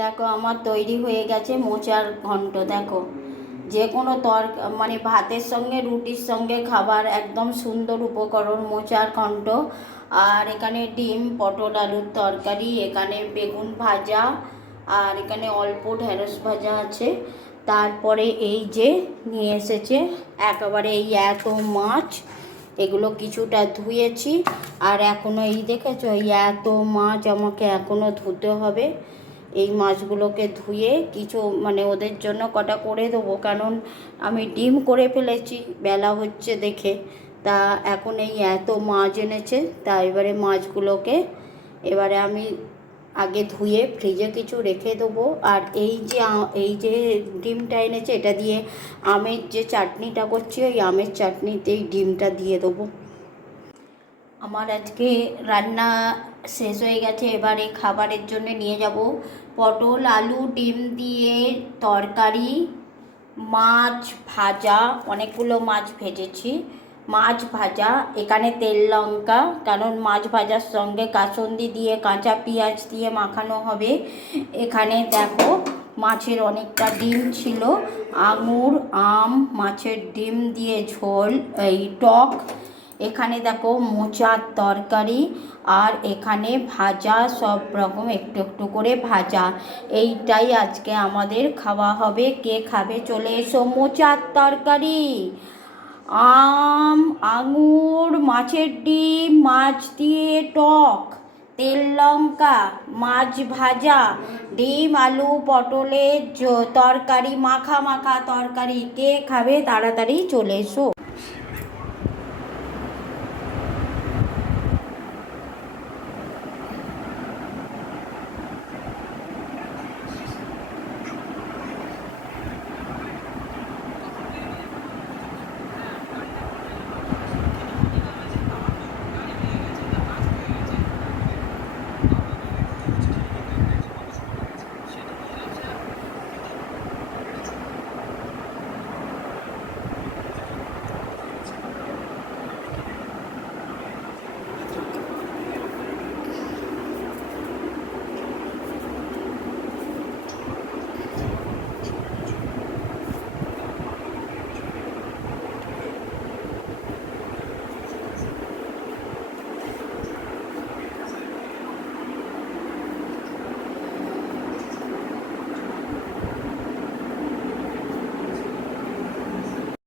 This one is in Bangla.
দেখো আমার তৈরি হয়ে গেছে মোচার ঘন্ট। দেখো যে কোনো মানে ভাতের সঙ্গে রুটির সঙ্গে খাবার একদম সুন্দর উপকরণ মোচার ঘন্ট। আর এখানে ডিম, পটল আলুর তরকারি, এখানে বেগুন ভাজা, আর এখানে অল্প ঢেঁড়স ভাজা আছে। তারপরে এই যে নিয়ে এসেছে একেবারে এই এত মাছ, এগুলো কিছুটা ধুয়েছি। আর এখনও এই দেখেছো এই এত মাছ আমাকে এখনও ধুতে হবে। এই মাছগুলোকে ধুয়ে কিছু মানে ওদের জন্য কটা করে দেবো, কারণ আমি ডিম করে ফেলেছি বেলা হচ্ছে দেখে। তা এখন এই এত মাছ এনেছে, তা এবারে মাছগুলোকে এবারে আমি আগে ধুয়ে ফ্রিজে কিছু রেখে দেবো। আর এই যে ডিমটা এনেছে, এটা দিয়ে আমের যে চাটনিটা করছি ওই আমের চাটনিতেই ডিমটা দিয়ে দেবো। আমার আজকে রান্না শেষ হয়ে গেছে। এবারে খাবারের জন্য নিয়ে যাব পটল আলু ডিম দিয়ে তরকারি, মাছ ভাজা, অনেকগুলো মাছ ভেজেছি, মাছ ভাজা, এখানে তেল লঙ্কা, কারণ মাছ ভাজার সঙ্গে কাসুন্দি দিয়ে কাঁচা পেঁয়াজ দিয়ে মাখানো হবে। এখানে দেখো মাছের অনেকটা ডিম ছিল, আঙুর আম মাছের ডিম দিয়ে ঝোল, এই টক। এখানে দেখো মোচার তরকারি, আর এখানে ভাজা, সব রকম একটু একটু করে ভাজা। এইটাই আজকে আমাদের খাওয়া হবে। কে খাবে চলে এসো। মোচার তরকারি, আম, আঙুর, মাছের ডিম, মাছ দিয়ে টক, তেল লঙ্কা, মাছ ভাজা, ডিম আলু পটলের তরকারি, মাখা মাখা তরকারি। কে খাবে তাড়াতাড়ি চলে এসো।